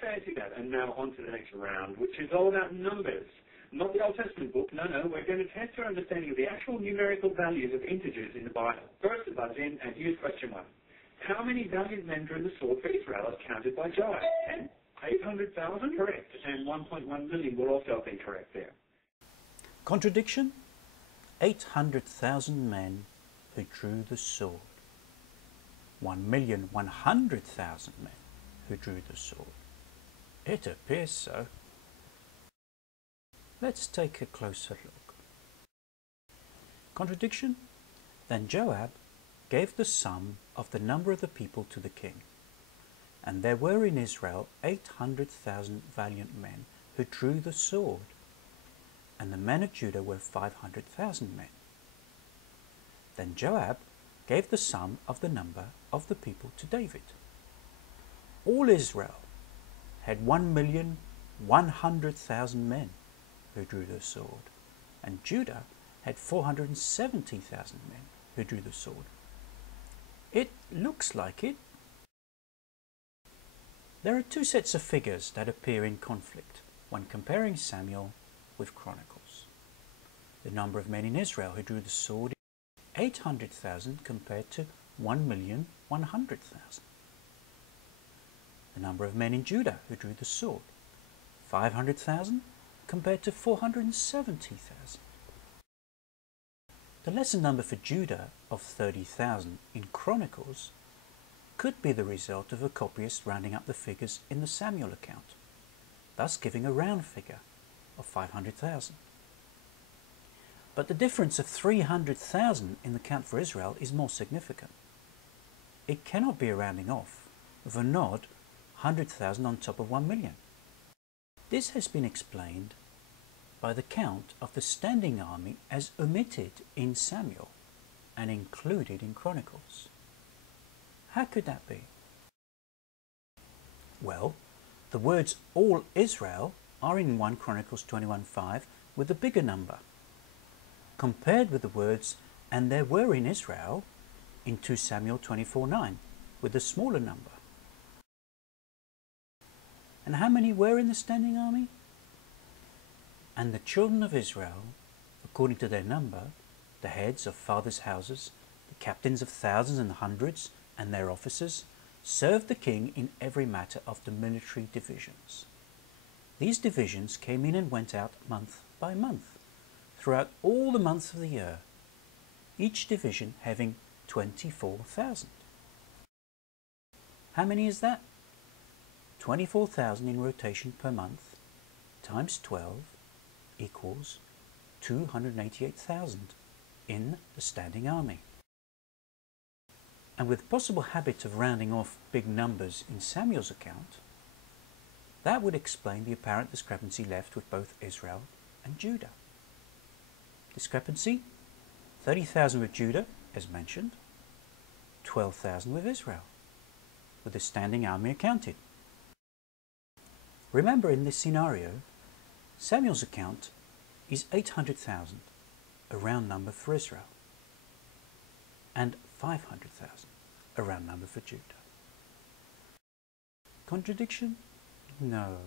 fancy that. And now on to the next round, which is all about numbers. Not the Old Testament book, no, we're going to test your understanding of the actual numerical values of integers in the Bible. First to buzz in, and here's question 1. How many valiant men drew the sword for Israel as counted by Joab? 10? 800,000? Correct. And 1.1 million will also be correct there. Contradiction? 800,000 men who drew the sword. 1,100,000 men who drew the sword. It appears so. Let's take a closer look. Contradiction? Then Joab gave the sum of the number of the people to the king. And there were in Israel 800,000 valiant men who drew the sword, and the men of Judah were 500,000 men. Then Joab gave the sum of the number of the people to David. All Israel had 1,100,000 men who drew the sword, and Judah had 470,000 men who drew the sword. It looks like it. There are two sets of figures that appear in conflict when comparing Samuel with Chronicles. The number of men in Israel who drew the sword is 800,000 compared to 1,100,000. The number of men in Judah who drew the sword, 500,000 compared to 470,000. The lesser number for Judah of 30,000 in Chronicles could be the result of a copyist rounding up the figures in the Samuel account, thus giving a round figure of 500,000. But the difference of 300,000 in the count for Israel is more significant. It cannot be a rounding off of an odd 100,000 on top of 1 million. This has been explained by the count of the standing army as omitted in Samuel and included in Chronicles. How could that be? Well, the words all Israel are in 1 Chronicles 21:5 with a bigger number, compared with the words and there were in Israel in 2 Samuel 24:9 with a smaller number. And how many were in the standing army? And the children of Israel, according to their number, the heads of fathers' houses, the captains of thousands and hundreds, and their officers, served the king in every matter of the military divisions. These divisions came in and went out month by month, throughout all the months of the year, each division having 24,000. How many is that? 24,000 in rotation per month, times 12, equals 288,000 in the standing army. And with the possible habit of rounding off big numbers in Samuel's account, that would explain the apparent discrepancy left with both Israel and Judah. Discrepancy? 30,000 with Judah, as mentioned, 12,000 with Israel, with the standing army accounted. Remember, in this scenario, Samuel's account is 800,000, a round number for Israel, and 500,000, a round number for Judah. Contradiction? No.